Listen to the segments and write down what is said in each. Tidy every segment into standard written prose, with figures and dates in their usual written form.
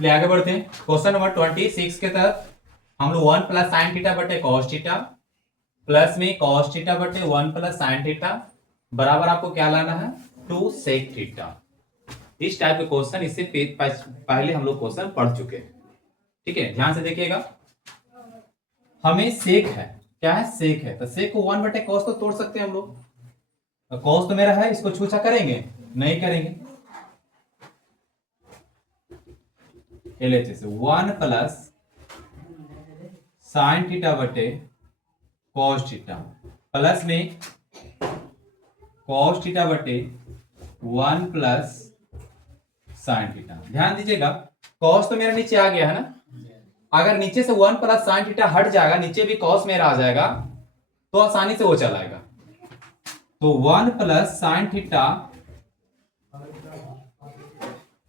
ले आगे बढ़ते हैं। क्वेश्चन नंबर 26 के तहत हम लोग 1 प्लस साइन थीटा बटे कॉस थीटा प्लस में कॉस थीटा बटे 1 प्लस साइन थीटा बराबर आपको क्या लाना है 2 सेक थीटा। इस टाइप के क्वेश्चन इससे पहले हम लोग क्वेश्चन पढ़ चुके हैं। ठीक है, ध्यान से देखिएगा। हमें सेक है, क्या है सेक है, तो सेक को 1 बटे कॉस तो तोड़ सकते हैं हम लोग। कॉस तो मेरा है, इसको छूछा करेंगे नहीं करेंगे। LHS 1 प्लस साइन थीटा बटे कॉस थीटा प्लस में कॉस थीटा बटे 1 प्लस साइन थीटा। ध्यान दीजिएगा, कॉस तो मेरा नीचे आ गया है ना, अगर नीचे से 1 प्लस साइन थीटा हट जाएगा, नीचे भी कॉस मेरा आ जाएगा, तो आसानी से वो चला आएगा। तो 1 प्लस साइन थीटा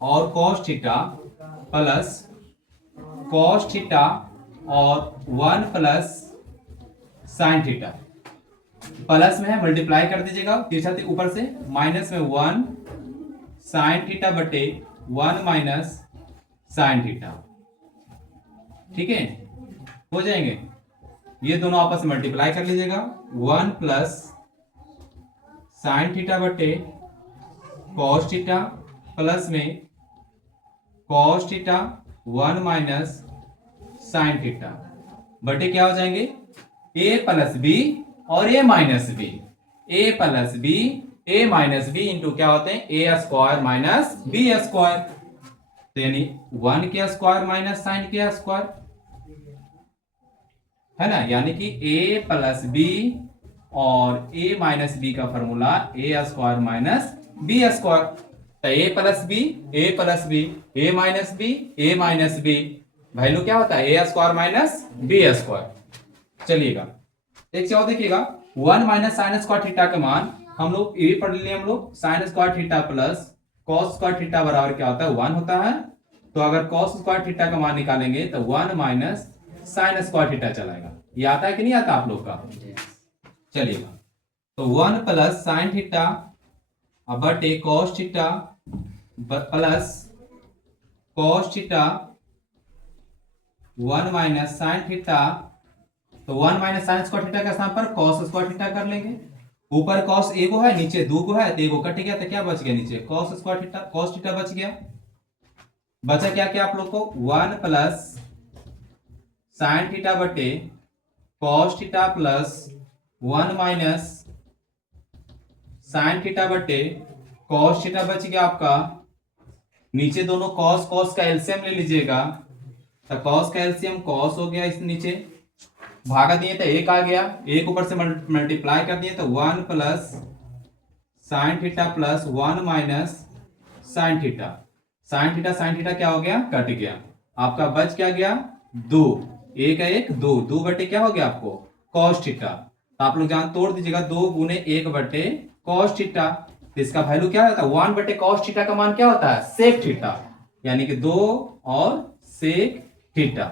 और cos theta plus cos theta और 1 प्लस साइन थीटा प्लस में है, मल्टीप्लाई कर दीजिएगा तिरछा ऊपर से, माइनस में 1 साइन थीटा बटे 1 माइनस साइन थीटा। ठीक है, हो जाएंगे ये दोनों आपस में मल्टीप्लाई कर लीजिएगा। 1 प्लस साइन थीटा बटे कॉस थीटा प्लस में cos theta 1 minus sine theta बटे क्या हो जाएंगे a प्लस बी और a minus b, a plus b a minus b into क्या होते हैं a square minus b square, तो यानी 1 के स्क्वायर माइनस साइन के स्क्वायर है ना, यानी कि a प्लस बी और a माइनस बी का formula a square minus b square. तो a plus b a minus b a minus b value क्या होता है a square minus b square. चलिएगा एक चीज और देखिएगा, 1 माइनस साइन स्क्वायर थीटा के मान हम लोग ये पढ़ लिए, हम लोग sine square theta plus cos square theta बराबर क्या होता है 1 होता है। तो अगर कॉस स्क्वायर थीटा का मान निकालेंगे तो 1 माइनस साइन स्क्वायर थीटा चलाएगा। ये आता है कि नहीं आता आप लोग का? चलिएगा, तो 1 प्लस साइन थीटा बटे cos theta plus cos theta 1 minus sine theta, तो 1 माइनस साइन स्क्वायर थीटा के स्थान पर कॉस स्क्वायर थीटा कर लेंगे। ऊपर कॉस एगो है, नीचे दो को है, तो एगो कट गया, तो क्या बच गया नीचे cos square theta, cos theta बच गया। बचा क्या क्या आप लोग को 1 प्लस साइन थीटा बटे cos theta plus 1 minus sine theta बटे कॉस थीटा बच गया आपका। नीचे दोनों कॉस कॉस का एलसीएम ले लीजिएगा, तो कॉस का एलसीएम कॉस हो गया, इस नीचे भागा दिए तो एक आ गया, एक ऊपर से मल्टीप्लाई कर दिए तो 1 plus sine theta plus 1 minus sine theta. Sine theta क्या हो गया कट गया, आपका बच क्या गया 2, एक है 1 2 2 बटे क्या हो गया आपको कॉस थीटा। तो आप लोग जहां तोड़ दीजिएगा 2 गुने 1 बटे कॉस थीटा, तो इसका वैल्यू क्या होता है 1 बटे कॉस थीटा का मान क्या होता है सेक थीटा, यानी कि 2 और सेक थीटा।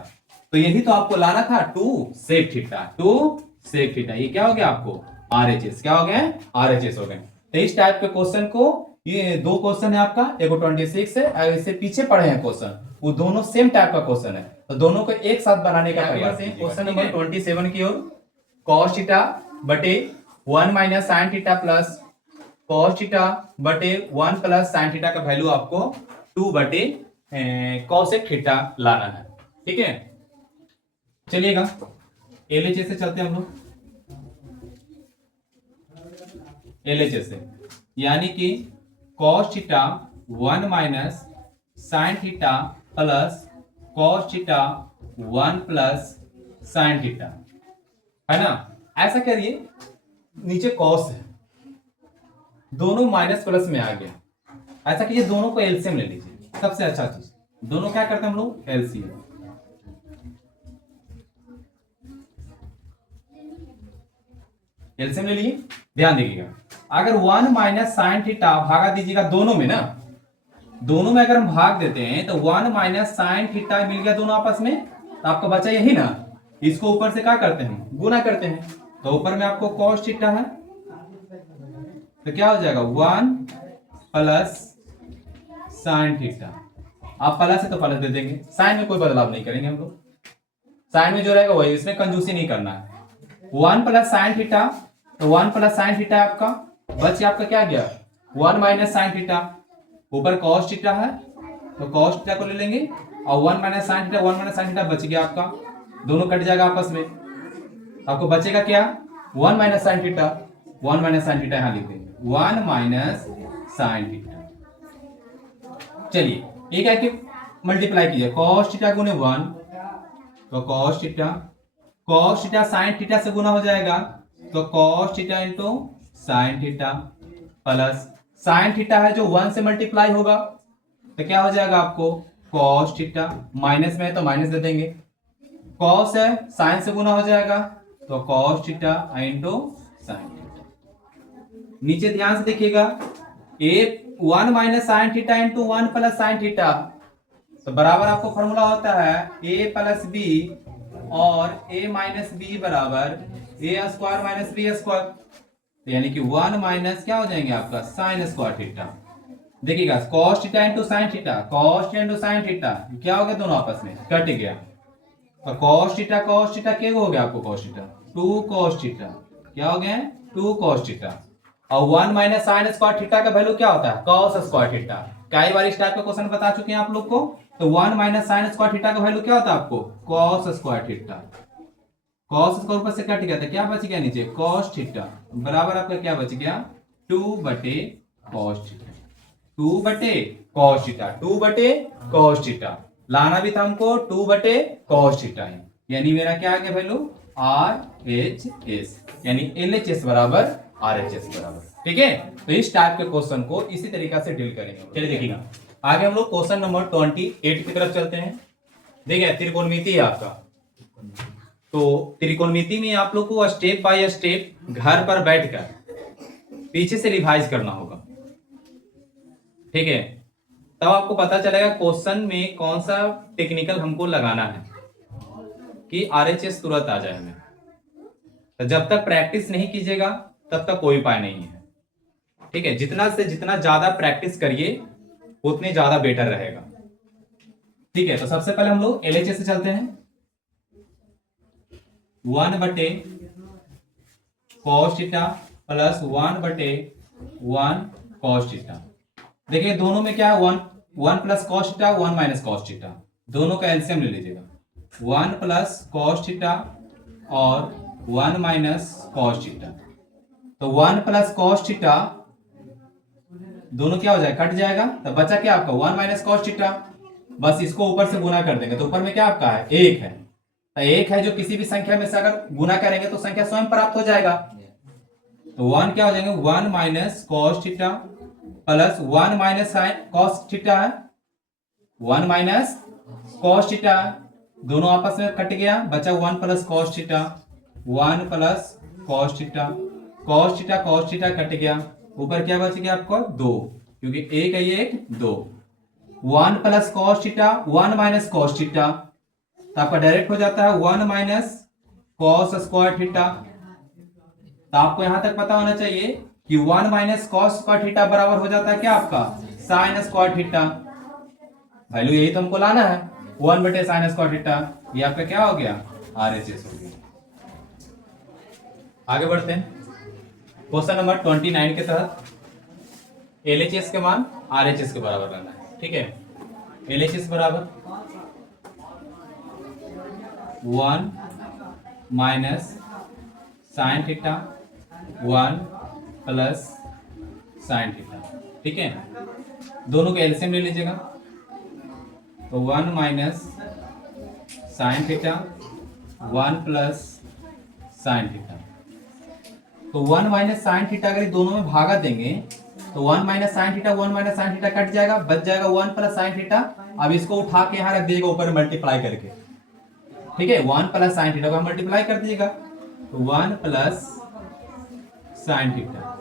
तो यही तो आपको लाना था 2 सेक थीटा, 2 सेक थीटा। ये क्या हो गया आपको RHS, क्या हो गए RHS हो गए। तो इस टाइप के क्वेश्चन को, ये दो क्वेश्चन है आपका, एगो 26 है, इससे पीछे पढ़े हैं क्वेश्चन, वो दोनों सेम टाइप का क्वेश्चन है, तो दोनों को एक साथ बनाने का प्रयास कीजिएगा। क्वेश्चन नंबर 27 की ओर, cos थीटा बटे 1 minus sine theta plus cos theta बटे 1 प्लस साइन थीटा का वैल्यू आपको 2 बटे cosec थीटा लाना है। ठीक है, चलिएगा LHS से चलते हैं हम लोग, LHS से, यानी कि cos theta 1 minus sine theta plus cos theta 1 plus sine theta, है ना। ऐसा करिए, नीचे cos है, दोनों माइनस प्लस में आ गया, ऐसा कीजिए दोनों को एलसीएम ले लीजिए, सबसे अच्छा चीज दोनों क्या करते हैं हम लोग एलसीएम। एलसीएम ले लिए, ध्यान देखिएगा, अगर 1 माइनस साइन थीटा भागा दीजिएगा दोनों में ना, दोनों में अगर हम भाग देते हैं तो 1 माइनस साइन थीटा मिल गया दोनों आपस में, तो आपका बचा यही ना, इसको ऊपर से क्या करते हैं गुना करते हैं, तो ऊपर में आपको cos थीटा है, तो क्या हो जाएगा 1 प्लस साइन थीटा आप प्लस है तो प्लस दे देंगे, साइन में कोई बदलाव नहीं करेंगे हम लोग, साइन में जो रहेगा वही, इसमें कंजूसी नहीं करना है। 1 प्लस साइन थीटा, तो 1 प्लस साइन थीटा है आपका, बच आपका क्या गया 1 माइनस साइन थीटा, ऊपर कॉस थीटा है तो कॉस थीटा को ले लेंगे, और 1 minus sine theta, 1 minus sine theta बच गया आपका, दोनों कट जाएगा आपस में, आपको बचेगा क्या 1 minus sine theta, 1 minus sine theta यहां लिख देंगे 1 माइनस साइन थीटा। चलिए एक है कि मल्टीप्लाई कीजिए, कॉस थीटा गुने 1 तो कॉस थीटा साइन थीटा से गुना हो जाएगा तो cos theta into sine theta, plus sine theta है जो 1 से मल्टीप्लाई होगा तो क्या हो जाएगा आपको कॉस थीटा, माइनस में है तो माइनस दे देंगे, कॉस है साइन से गुना हो जाएगा तो cos theta into sine theta. नीचे ध्यान से देखिएगा, ए 1 minus sine theta into 1 plus sine theta, तो बराबर आपको फॉर्मूला होता है ए प्लस बी और ए माइनस बी बराबर ए स्क्वायर माइनस बी स्क्वायर, तो यानी कि 1 माइनस क्या हो जाएंगे आपका साइन स्क्वायर थीटा। देखिएगा cos theta into sine theta, cos theta into sine theta क्या हो गया दोनों आपस में कट गया, और कॉस थीटा क्या हो गया आपको कॉस थीटा 2 कॉस थीटा, क्या हो गया 2 कॉस थीटा, और 1 माइनस साइन स्क्वायर थीटा का वैल्यू क्या होता है कॉस स्क्वायर थीटा, कई बार इस टाइप का क्वेश्चन बता चुके हैं आप लोग को, तो 1 माइनस साइन स्क्वायर थीटा का वैल्यू क्या होता है आपको cos square theta, cos square ऊपर से कट गया था क्या बच गया नीचे कॉस थीटा, बराबर आपका क्या बच गया 2 बटे कॉस थीटा, 2 बटे कॉस थीटा, 2 बटे कॉस थीटा, लाना भी था हमको 2 बटे कॉस थीटा है, यानी मेरा क्या आ गया वैल्यू RHS, यानी LHS बराबर RHS बराबर, ठीक है। तो इस टाइप के क्वेश्चन को इसी तरीका से डील करेंगे। चलिए देखिएगा आगे हम लोग क्वेश्चन नंबर 28 की तरफ चलते हैं। देखिए त्रिकोणमिति है आपका, तो त्रिकोणमिति में आप लोग को स्टेप बाय स्टेप घर पर बैठकर पीछे से रिवाइज करना होगा, ठीक है, तब आपको पता चलेगा क्वेश्चन में कौन सा टेक्निकल हमको लगाना है कि RHS तुरंत आ जाए हमें। तो जब तक प्रैक्टिस नहीं कीजिएगा तब तक कोई उपाय नहीं है, ठीक है, जितना से जितना ज्यादा प्रैक्टिस करिए उतने ज्यादा बेटर रहेगा, ठीक है। तो सबसे पहले हम लोग LHS से चलते हैं, 1 बटे कॉस थीटा प्लस 1 बटे 1 कॉस थीटा। देखिए दोनों में क्या है 1 plus cos theta 1 minus cos theta, दोनों का एलसीएम ले लीजिएगा, 1 प्लस कॉस थीटा और 1 माइनस कॉस थीटा, तो 1 प्लस कॉस थीटा दोनों क्या हो जाएगा कट जाएगा, तो बचा क्या आपका 1 माइनस कॉस थीटा, बस इसको ऊपर से गुना कर देंगे तो ऊपर में क्या आपका है 1 है, तो 1 है जो किसी भी संख्या में से अगर गुना करेंगे तो संख्या स्वयं प्राप्त हो जाएगा, तो 1 क्या हो जाएंगे 1 minus cos theta plus 1 minus sine cos theta है, 1 माइनस कॉस थीटा, दोनों आपस में कट गया, बचा 1 plus cos theta, 1 plus cos theta, cos theta cut गया, ऊपर क्या बच गया आपको 2, क्योंकि 1 है ये 1 2, 1 plus cos theta 1 minus cos theta, तो आपका डायरेक्ट हो जाता है 1 माइनस कॉस स्क्वायर थीटा, तो आपको यहां तक पता होना चाहिए कि 1 माइनस कॉस स्क्वायर थीटा बराबर हो जाता है क्या आपका साइन स्क्वायर थीटा, वैल्यू यही तो हमको लाना है 1 बटे साइन स्क्वायर थीटा, ये आपका क्या हो गया RHS हो गया। आगे बढ़ते हैं क्वेश्चन नंबर 29 के तहत LHS के मान RHS के बराबर लाना है, ठीक है। LHS बराबर 1 minus sine theta 1 plus sine theta, ठीक है, दोनों के एलसीएम ले लीजिएगा, तो 1 minus sine theta 1 plus sine theta, तो 1 माइनस साइन थीटा अगर दोनों में भागा देंगे तो 1 minus sine theta 1 minus sine theta cut जाएगा, बच जाएगा 1 प्लस साइन थीटा, अब इसको उठा के यहां रख दीजिएगा ऊपर मल्टीप्लाई करके, ठीक है, 1 प्लस साइन थीटा को मल्टीप्लाई कर दीजिएगा, तो 1 प्लस साइन थीटा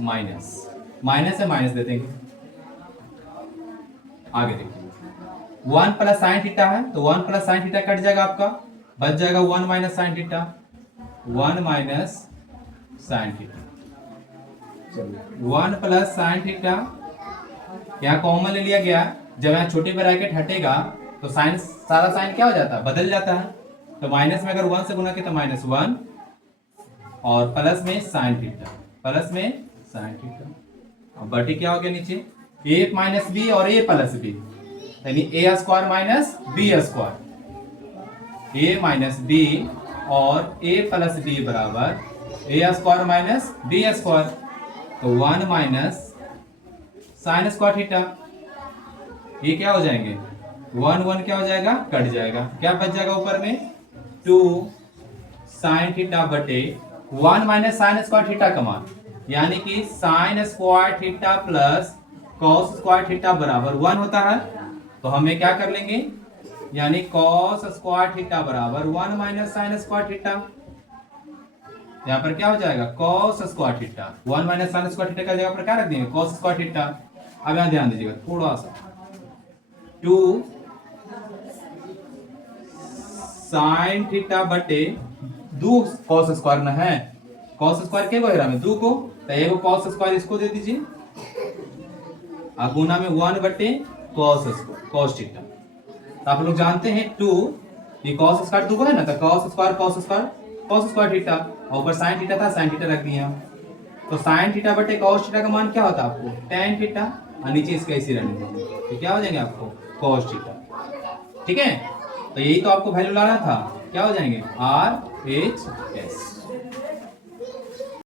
माइनस से माइनस दे देंगे, आगे देखिए 1 प्लस साइन थीटा है तो 1 प्लस साइन थीटा कट जाएगा आपका, बच जाएगा 1 minus sine theta 1 minus sine theta, 1 plus sine theta यहाँ कॉमन ले लिया गया जब यहाँ छोटी ब्रैकेट हटेगा तो साइन, सारा साइन क्या हो जाता है, बदल जाता है। तो माइनस में अगर 1 से गुना किया तो -1 और प्लस में साइन थीटा, प्लस में साइन थीटा। अब बटे क्या हो गया नीचे, a माइनस बी और a प्लस बी, यानी a square minus b square, a minus b और a प्लस बी बराबर a square minus b square. तो 1 माइनस साइन स्क्वायर थीटा, ये क्या हो जाएंगे 1 1 क्या हो जाएगा, कट जाएगा, क्या बच जाएगा ऊपर में 2 साइन थीटा बटे 1 माइनस साइन स्क्वायर थीटा का मान, यानी कि sine square theta plus cos square theta बराबर 1 होता है। तो हमें क्या कर लेंगे, यानी कॉस स्क्वायर थीटा बराबर 1 माइनस साइन स्क्वायर थीटा, यहाँ पर क्या हो जाएगा cos square theta, 1 minus sine square theta का जगह पर क्या रख देंगे कॉस स्क्वायर थीटा। अब यहाँ ध्यान दीजिएगा थोड़ा सा, 2 साइन थीटा बटे 2 कॉस स्क्वायर ना है, कॉस स्क्वायर के वगैरह में 2 को, तो एगो कॉस स्क्वायर इसको दे दीजिए, गुना में 1 बटे कॉस स्क्वायर कॉस थीटा। तो आप लोग जानते हैं 2, ये कॉस स्क्वायर 2 को है ना, तो cos square cos square cos square theta, और ऊपर साइन थीटा था, साइन थीटा रख दिया। तो साइन थीटा बटे कॉस थीटा का मान क्या होता है आपको tan थीटा, और नीचे इसका ऐसे रहने देंगे, तो क्या हो जाएंगे आपको कॉस थीटा। ठीक है, तो यही तो आपको वैल्यू लाना था, क्या हो जाएंगे RHS।